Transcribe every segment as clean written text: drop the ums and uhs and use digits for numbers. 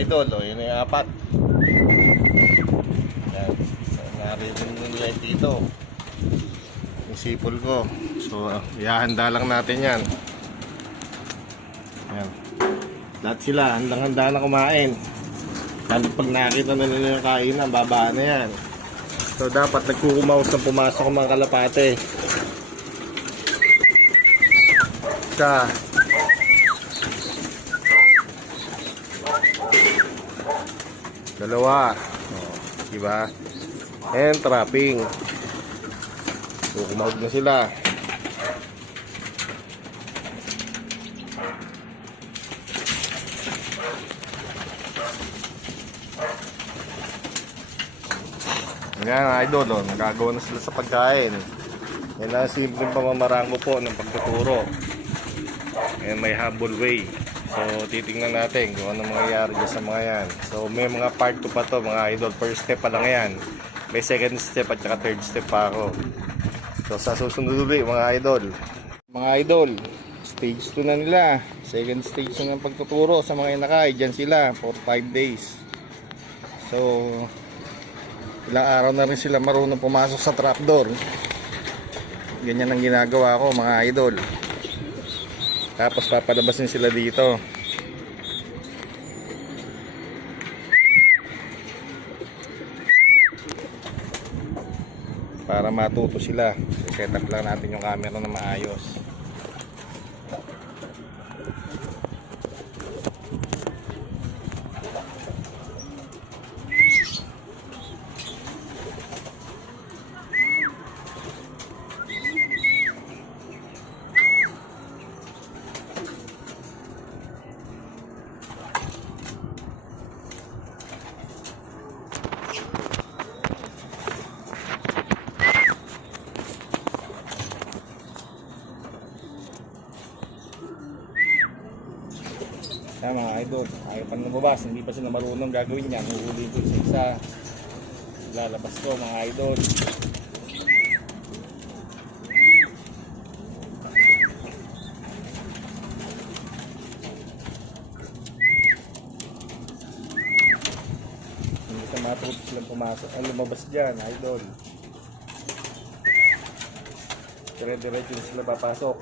idol. O, yun yung apat. Yan. So, narinig nila dito. Yung sipol ko. So, ihahanda lang natin yan. Yan. Lahat sila, handang-handa na kumain. Lalo pag nakita na nila yung kainan, babaan na yan. So, dapat nagkukumaos na pumasok ang mga kalapate. Isa. Dalawa. O, diba? And trapping. Kukumaos na sila. Yan idol, nagagawa na sila sa pagkain. Yan ang simpleng pamamaraan ko po ng pagtuturo. And may humble way. So titingnan natin kung ano mangyayari dyan sa mga yan. So may mga part 2 pa to mga idol. First step pa lang yan. May second step at saka third step pa ako. So sa susunod ulit mga idol. Mga idol, stage 2 na nila. Second stage na ng pagtuturo sa mga inakay. Dyan sila for 5 days. So ilang araw na rin sila marunong pumasok sa trapdoor. Ganyan ang ginagawa ko mga idol. Tapos papalabasin sila dito. Para matuto sila. Set up lang natin yung camera na maayos. Yan mga idol, ayaw pa lumabas, hindi pa sila marunong gagawin yan. Uhuli ko sa isa, lalabas ko mga idol. Hindi sa matuto silang pumasok, ang lumabas dyan idol. Dire-diretso na sila papasok.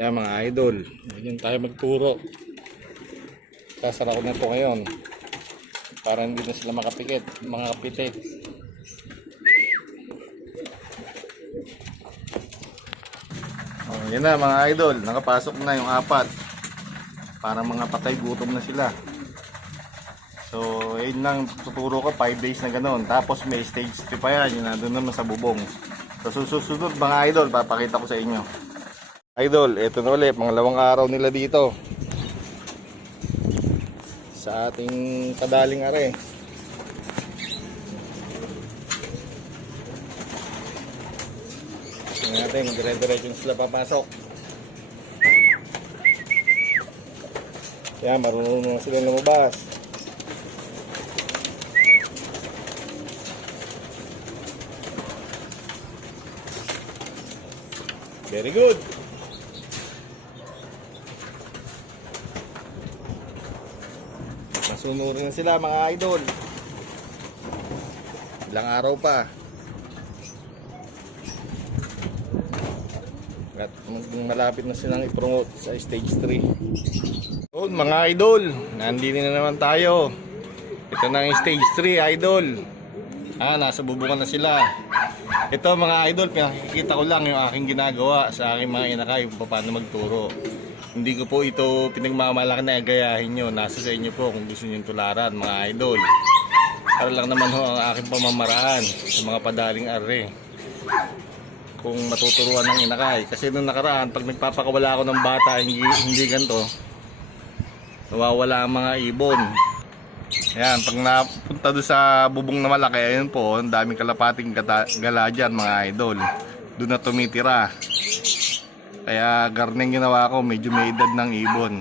Yan mga idol, ganyan tayo magturo. Sasara ko na ito ngayon para hindi na sila makapikit, makapitik. Yan na mga idol, nakapasok na yung apat. Para mga patay gutom na sila. So yun lang tuturo ko, 5 days na ganoon. Tapos may stage 3 pa yan, yun nandun naman sa bubong. So susunod mga idol, papakita ko sa inyo. Idol, ito na ulit, pangalawang araw nila dito sa ating padaling are. Tingnan natin, dire-diretso sila papasok. Yan, marunong na sila lumabas. Very good. Masunurin na sila mga idol. Ilang araw pa. At malapit na silang i-promote sa stage 3. So, mga idol, nandito na naman tayo. Ito na ang stage 3 idol. Nasa bubungan na sila. Ito mga idol, pinakikita ko lang yung aking ginagawa sa aking mga inakay kung paano magturo. Hindi ko po ito pinagmamalaki na gayahin nyo. Nasa sa inyo po kung gusto nyo tularan mga idol. Para lang naman ho ang aking pamamaraan sa mga padaling are. Kung matuturuan ng inakay. Kasi nung nakaraan, pag nagpapakawala ako ng bata, hindi ganito, nawawala ang mga ibon. Ayan, pag napunta doon sa bubong na malaki, ayun po, ang daming kalapating gala dyan mga idol. Doon na tumitira. Kaya garneng ginawa ko, medyo may edad ng ibon.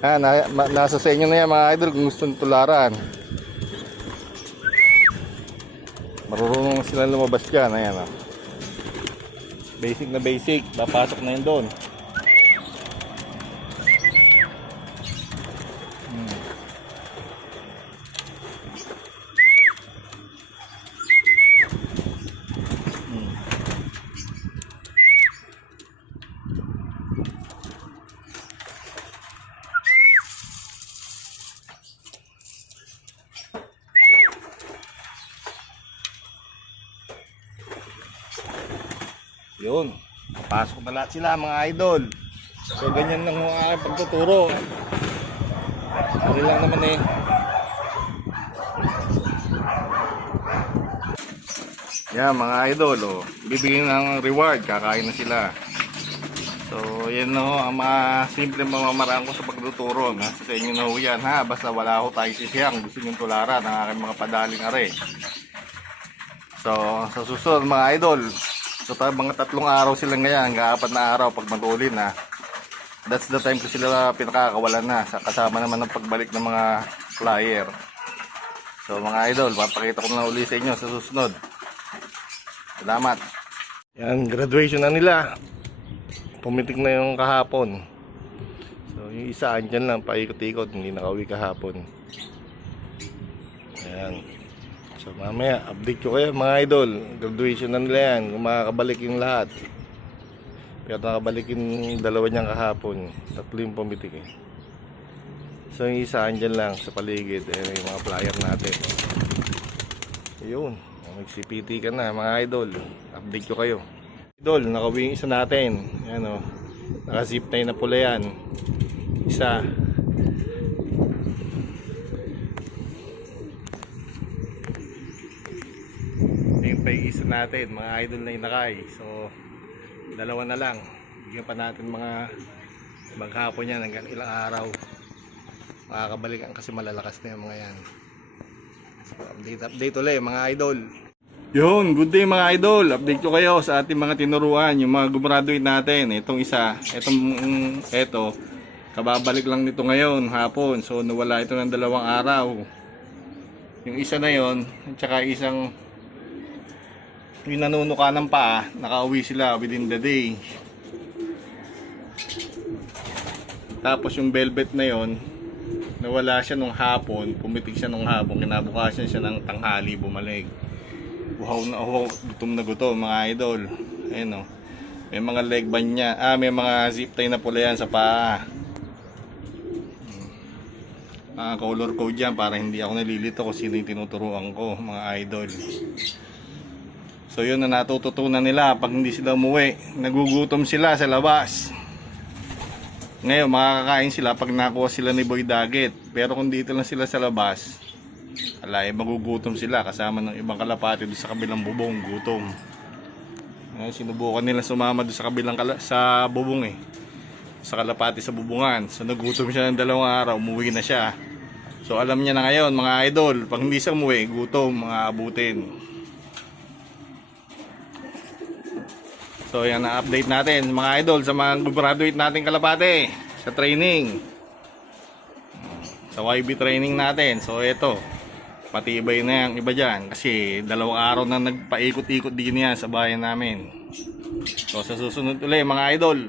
Ayan, nasa sa inyo na yan mga idol kung gusto nyo tularan. Marunong sila lumabas dyan, ayan o. Basic na basic, papasok na yun doon. Yun, pasok na lahat sila mga idol. So ganyan lang ang aking pagtuturo. Ano lang naman eh. Yan mga idol, oh. Bibigyan ng reward, kakain na sila. So yan no, ang mga simple mamamaraan ko sa pagtuturo. Nasa sa inyo na ho yan ha, basta wala ho tayo sisiyang. Gusto nyo tularan ang aking mga padaling are. So sa susunod mga idol, so mga 3 araw sila ngayon, hanggang 4 na araw pag mag-uulin na. That's the time ko sila pinakakawalan na, kasama naman ng pagbalik ng mga flyer. So mga idol, papakita ko na uli sa inyo sa susunod. Salamat. Yan, graduation na nila. Pumitik na yung kahapon. So yung isa andyan lang, paikot-ikot, hindi nakauwi kahapon. Ayan. So mamaya, update ko kayo mga idol. Graduation na nila yan. Kung makakabalik yung lahat. Pero nakabalik yung 2 niyang kahapon. 3 yung pumitik eh. So yung isa andyan lang sa paligid. Ayan yung mga flyer natin. Ayun. Mag-CPT ka na mga idol. Update ko kayo. Idol, nakauwi yung isa natin. Ayan o. Naka-zip tie na pula yan. Isa. Yung paigisa natin mga idol na inakay, so 2 na lang, bigyan pa natin mga maghapon yan hanggang ilang araw makakabalikan kasi malalakas na yung mga yan. So update ulit mga idol. Yun, good day mga idol, update ko kayo sa ating mga tinuruan, yung mga gumraduate natin. Itong isa, eto kababalik lang nito ngayon hapon, so nawala ito ng 2 araw. Yung isa na yon, at saka isang yung nanunuka ng paa, nakauwi sila within the day. Tapos yung velvet na yon, nawala siya nung hapon, pumitik siya nung hapon, kinabukasan siya ng tanghali bumalik. Uhaw na uhaw, gutom na gutom mga idol. Ayun o, may mga leg band niya, may mga zip tie na pula yan sa paa. Color code yan para hindi ako nalilito kung sino yung tinuturuan ko mga idol. So yun na natututunan nila pag hindi sila umuwi. Nagugutom sila sa labas. Ngayon makakakain sila pag nakuha sila ni Boy Daggett. Pero kung dito lang sila sa labas, alay, magugutom sila kasama ng ibang kalapati doon sa kabilang bubong, gutom. Ngayon, sinubukan nila sumama doon sa kabilang sa bubong eh. Sa kalapati sa bubungan. So nagutom siya ng 2 araw, umuwi na siya. So alam niya na ngayon mga idol, pag hindi siya umuwi, gutom, mga abutin. So yan na update natin mga idol sa mga graduate natin kalapate sa training. Sa YB training natin. So ito, patibay na yung iba dyan kasi 2 araw na nagpaikot-ikot din yan sa bayan namin. So sa susunod ulit mga idol,